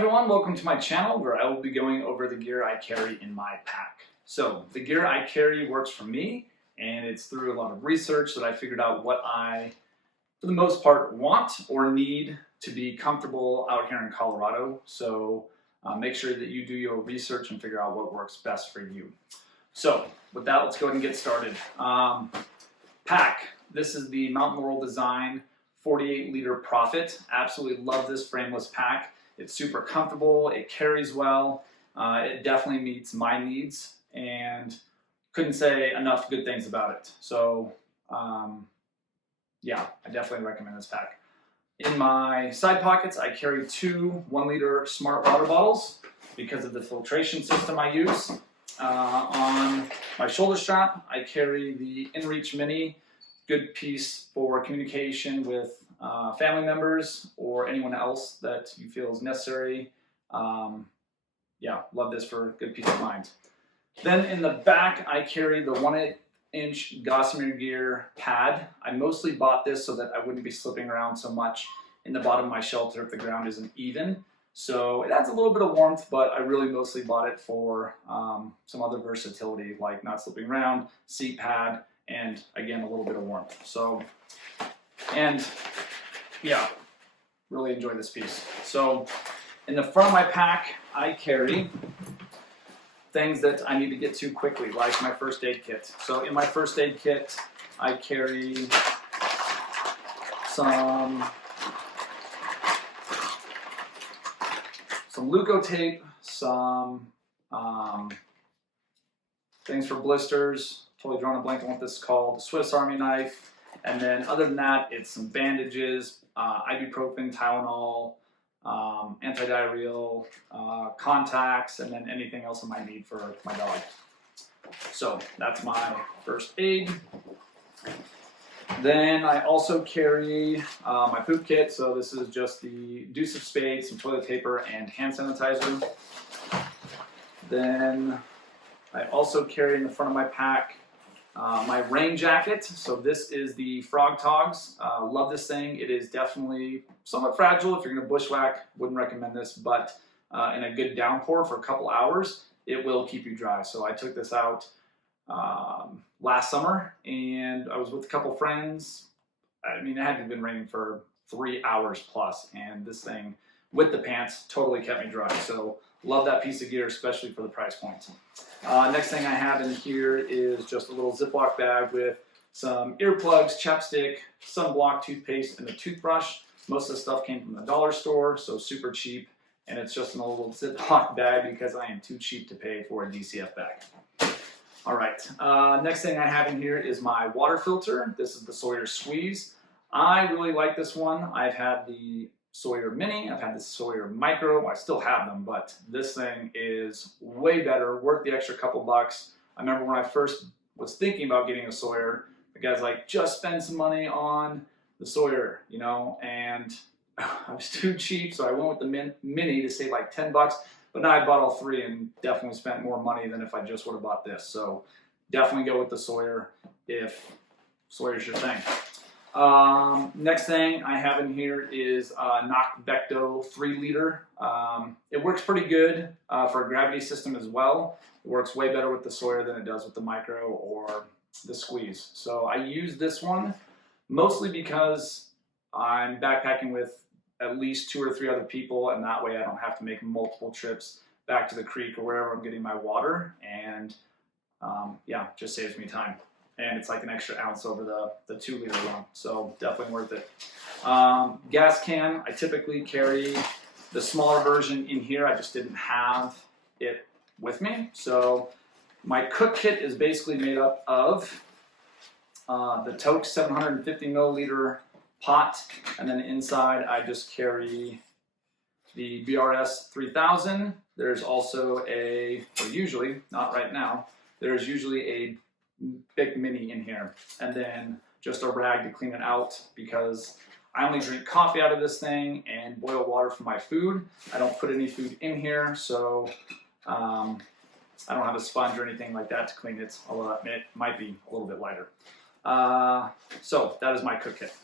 everyone, welcome to my channel where I will be going over the gear I carry in my pack. So the gear I carry works for me, and it's through a lot of research that I figured out what I, for the most part, want or need to be comfortable out here in Colorado. So make sure that you do your research and figure out what works best for you. So with that, let's go ahead and get started. Pack. This is the Mountain Laurel Design 48-liter Profit. Absolutely love this frameless pack. It's super comfortable, it carries well, it definitely meets my needs, and couldn't say enough good things about it. So yeah, I definitely recommend this pack. In my side pockets, I carry two 1-liter smart water bottles because of the filtration system I use. On my shoulder strap, I carry the Inreach Mini, good piece for communication with family members or anyone else that you feel is necessary. Yeah, love this for good peace of mind. Then in the back, I carry the 1/8-inch Gossamer gear pad. I mostly bought this so that I wouldn't be slipping around so much in the bottom of my shelter if the ground isn't even. So it adds a little bit of warmth, but I really mostly bought it for some other versatility, like not slipping around, seat pad, and again, a little bit of warmth. So, and yeah, really enjoy this piece. So in the front of my pack, I carry things that I need to get to quickly, like my first aid kit. So in my first aid kit, I carry some Leukotape, some things for blisters, totally drawing a blank on what this is called, a Swiss Army knife, and then other than that, it's some bandages, ibuprofen, Tylenol, antidiarrheal, contacts, and then anything else I might need for my dog. So that's my first aid. Then I also carry my poop kit. So this is just the deuce of spades, some toilet paper, and hand sanitizer. Then I also carry in the front of my pack my rain jacket. So this is the Frog Togs. Love this thing. It is definitely somewhat fragile. If you're going to bushwhack, wouldn't recommend this, but in a good downpour for a couple hours, it will keep you dry. So I took this out last summer, and I was with a couple friends. I mean, it hadn't been raining for 3 hours plus, and this thing with the pants totally kept me dry. So love that piece of gear, especially for the price point. Next thing I have in here is just a little Ziploc bag with some earplugs, chapstick, sunblock, toothpaste, and a toothbrush. Most of the stuff came from the dollar store, so super cheap, and it's just an old Ziploc bag because I am too cheap to pay for a DCF bag. All right, next thing I have in here is my water filter. This is the Sawyer Squeeze. I really like this one. I've had the Sawyer Mini, I've had the Sawyer Micro. I still have them, but this thing is way better, worth the extra couple bucks. I remember when I first was thinking about getting a Sawyer, the guy's like, just spend some money on the Sawyer, you know, and I was too cheap, so I went with the Mini to save like 10 bucks. But now I bought all three and definitely spent more money than if I just would have bought this. So definitely go with the Sawyer if Sawyer's your thing. Next thing I have in here is Nock Becto 3-liter. It works pretty good for a gravity system as well. It works way better with the Sawyer than it does with the Micro or the Squeeze. So I use this one mostly because I'm backpacking with at least 2 or 3 other people, and that way I don't have to make multiple trips back to the creek or wherever I'm getting my water, and yeah, just saves me time. And it's like an extra ounce over the 2-liter one, so definitely worth it. Gas can, I typically carry the smaller version in here. I just didn't have it with me. So my cook kit is basically made up of the Toke 750 milliliter pot, and then inside I just carry the BRS 3000. There's also a, or usually, not right now, there's usually a Bic Mini in here, and then just a rag to clean it out because I only drink coffee out of this thing and boil water for my food. I don't put any food in here, so I don't have a sponge or anything like that to clean it, although it might be a little bit lighter. So that is my cook kit.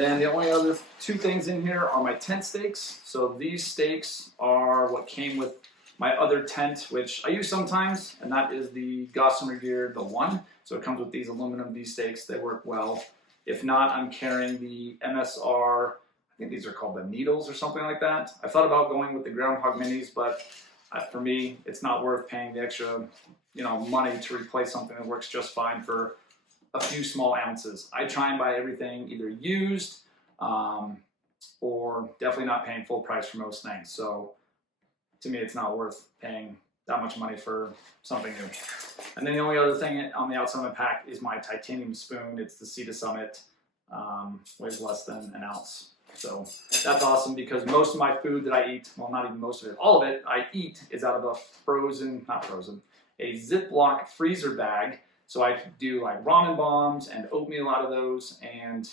Then the only other two things in here are my tent stakes. So these stakes are what came with my other tent, which I use sometimes, and that is the Gossamer Gear, the 1. So it comes with these aluminum V-stakes. They work well. If not, I'm carrying the MSR, I think these are called the needles or something like that. I thought about going with the Groundhog Minis, but for me, it's not worth paying the extra, money to replace something that works just fine for a few small ounces. I try and buy everything either used or definitely not paying full price for most things. So to me, it's not worth paying that much money for something new. And then the only other thing on the outside of my pack is my titanium spoon. It's the Sea to Summit, weighs less than an ounce. So that's awesome because most of my food that I eat, well, not even most of it, all of it I eat is out of a Ziploc freezer bag. So I do like ramen bombs and oatmeal out of those, and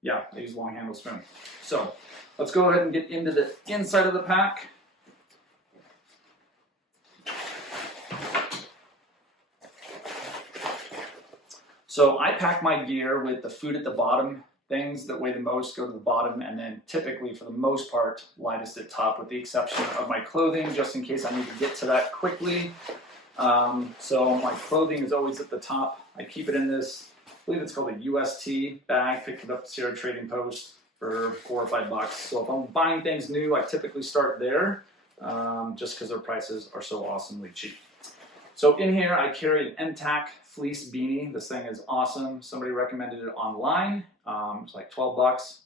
yeah, I use a long handle spoon. So let's go ahead and get into the inside of the pack. So I pack my gear with the food at the bottom. Things that weigh the most go to the bottom, and then typically, for the most part, lightest at top, with the exception of my clothing, just in case I need to get to that quickly. So my clothing is always at the top. I keep it in this, I believe it's called a UST bag. Picked it up at Sierra Trading Post for $4 or $5. So if I'm buying things new, I typically start there, just because their prices are so awesomely cheap. So in here, I carry an Mtac fleece beanie. This thing is awesome. Somebody recommended it online. It's like $12,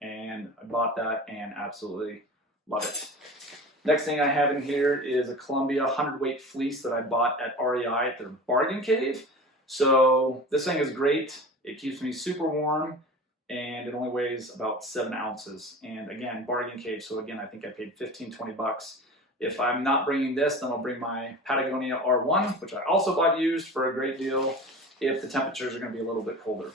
and I bought that and absolutely love it. Next thing I have in here is a Columbia 100-weight fleece that I bought at REI at their bargain cave. So this thing is great. It keeps me super warm, and it only weighs about 7 ounces. And again, bargain cave. So again, I think I paid $15, $20. If I'm not bringing this, then I'll bring my Patagonia R1, which I also bought used for a great deal if the temperatures are going to be a little bit colder.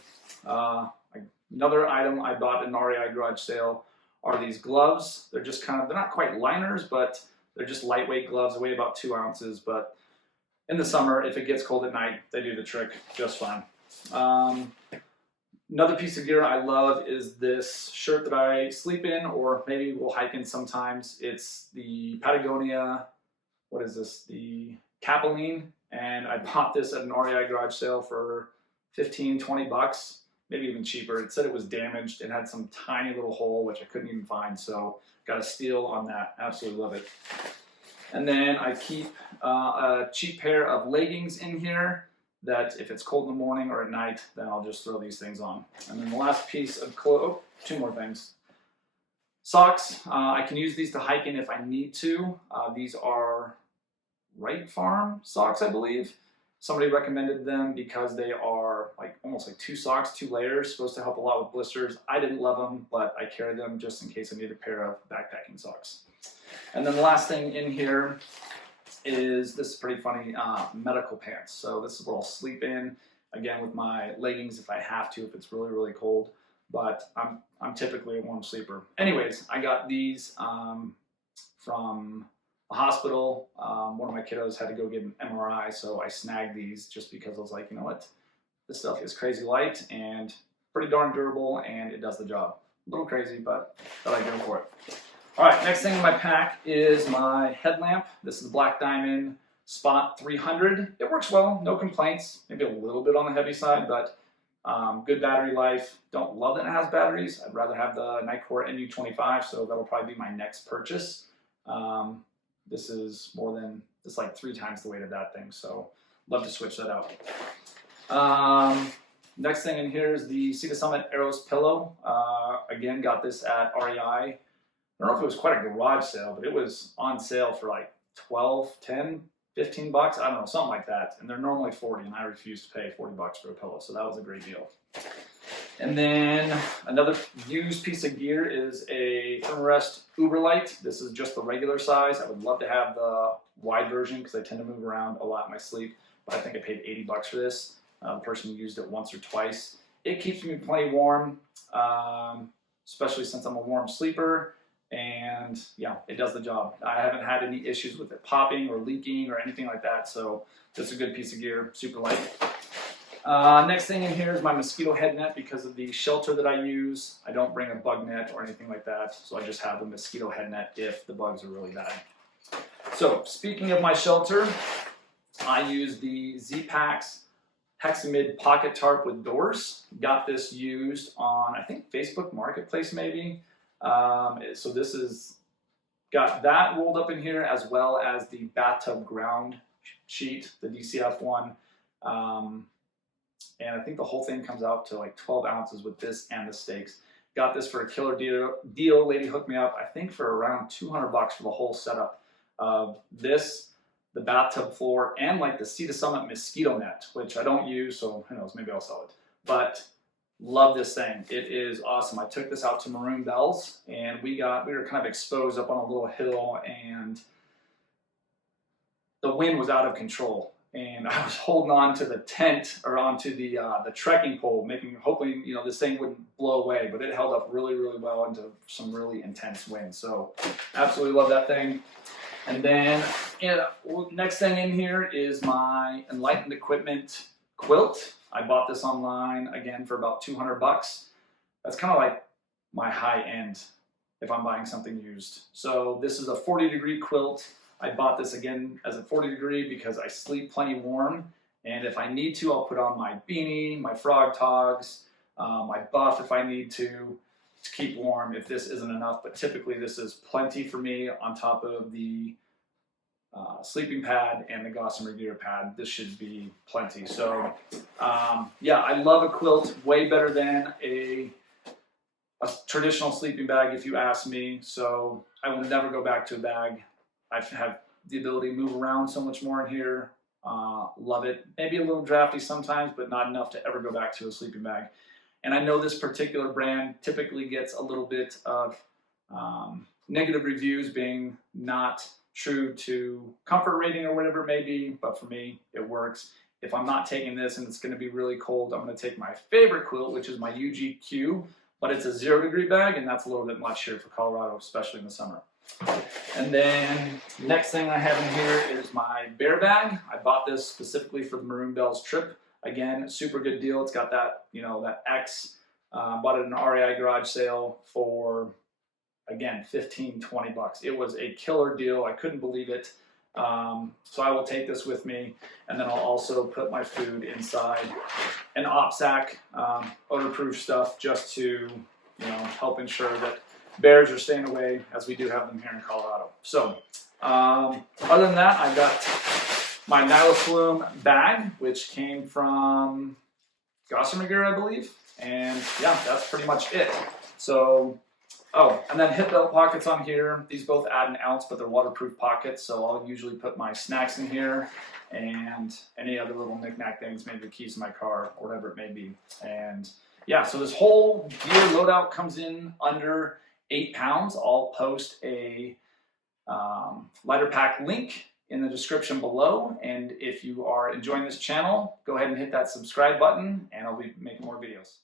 Another item I bought in an REI garage sale are these gloves. They're just they're not quite liners, but they're just lightweight gloves. They weigh about 2 ounces, but in the summer, if it gets cold at night, they do the trick just fine. Another piece of gear I love is this shirt that I sleep in, or maybe we'll hike in sometimes. It's the Patagonia, what is this? The Capilene, and I bought this at an REI garage sale for $15, $20, maybe even cheaper. It said it was damaged and had some tiny little hole, which I couldn't even find, so got a steal on that. Absolutely love it. And then I keep a cheap pair of leggings in here that if it's cold in the morning or at night, then I'll just throw these things on. And then the last piece of clothes, two more things. Socks, I can use these to hike in if I need to. These are Right Farm socks, I believe. Somebody recommended them because they are almost like 2 socks, 2 layers, supposed to help a lot with blisters. I didn't love them, but I carry them just in case I need a pair of backpacking socks. And then the last thing in here is, this is pretty funny, medical pants. So this is what I'll sleep in, again with my leggings if I have to, if it's really, really cold. But I'm typically a warm sleeper. Anyways, I got these from a hospital. One of my kiddos had to go get an MRI, so I snagged these just because I was like, you know what, this stuff is crazy light and pretty darn durable, and it does the job. A little crazy, but I go for it. All right, next thing in my pack is my headlamp. This is Black Diamond Spot 300. It works well, no complaints. Maybe a little bit on the heavy side, but good battery life. Don't love that it has batteries. I'd rather have the Nitecore NU25, so that'll probably be my next purchase. This is like 3 times the weight of that thing, so love to switch that out. Next thing in here is the Sea to Summit Arrows pillow. Again, got this at REI. I don't know if it was quite a garage sale, but it was on sale for like 12, 10, 15 bucks. I don't know, something like that. And they're normally 40, and I refused to pay 40 bucks for a pillow, so that was a great deal. And then another used piece of gear is a Thermarest Ultralight. This is just the regular size. I would love to have the wide version because I tend to move around a lot in my sleep, but I think I paid 80 bucks for this. The person used it once or twice. It keeps me plenty warm, especially since I'm a warm sleeper. And yeah, it does the job. I haven't had any issues with it popping or leaking or anything like that. So it's a good piece of gear, super light. Next thing in here is my Mosquito Head Net. Because of the shelter that I use, I don't bring a bug net or anything like that, so I just have a Mosquito Head Net if the bugs are really bad. So speaking of my shelter, I use the Z-Packs Hexamid pocket tarp with doors. Got this used on, I think, Facebook Marketplace maybe. So this is got that rolled up in here, as well as the bathtub ground sheet, the DCF one. And I think the whole thing comes out to like 12 ounces with this and the stakes. Got this for a killer deal. Lady hooked me up, I think, for around 200 bucks for the whole setup of this, the bathtub floor, and like the Sea to Summit mosquito net, which I don't use, so who knows, maybe I'll sell it. But love this thing. It is awesome. I took this out to Maroon Bells, and we were kind of exposed up on a little hill, and the wind was out of control. And I was holding on to the tent, or onto the trekking pole, hoping this thing wouldn't blow away, but it held up really, really well into some really intense wind. So absolutely love that thing. And then next thing in here is my Enlightened equipment quilt. I bought this online again for about 200 bucks. That's kind of like my high end if I'm buying something used. So this is a 40-degree quilt. I bought this again as a 40-degree because I sleep plenty warm, and if I need to, I'll put on my beanie, my frog togs, my buff if I need to keep warm if this isn't enough, but typically this is plenty for me on top of the sleeping pad and the Gossamer gear pad. This should be plenty. So yeah, I love a quilt, way better than a traditional sleeping bag if you ask me, so I will never go back to a bag. I have the ability to move around so much more in here. Love it. Maybe a little drafty sometimes, but not enough to ever go back to a sleeping bag. And I know this particular brand typically gets a little bit of negative reviews, being not true to comfort rating or whatever it may be, but for me, it works. If I'm not taking this and it's going to be really cold, I'm going to take my favorite quilt, which is my UGQ, but it's a 0-degree bag, and that's a little bit much here for Colorado, especially in the summer. And then next thing I have in here is my bear bag. I bought this specifically for the Maroon Bells trip. Again, super good deal. It's got that, that X. Bought it in an REI garage sale for, again, 15, 20 bucks. It was a killer deal. I couldn't believe it. So I will take this with me, and then I'll also put my food inside an op sack, odor-proof stuff, just to, help ensure that bears are staying away, as we do have them here in Colorado. So other than that, I've got my Nyloflume bag, which came from Gossamer gear, I believe. And yeah, that's pretty much it. So, and then hip belt pockets on here. These both add an ounce, but they're waterproof pockets. So I'll usually put my snacks in here and any other little knick-knack things, maybe the keys to my car or whatever it may be. And yeah, so this whole gear loadout comes in under 8 pounds. I'll post a LighterPack link in the description below, and if you are enjoying this channel, go ahead and hit that subscribe button, and I'll be making more videos.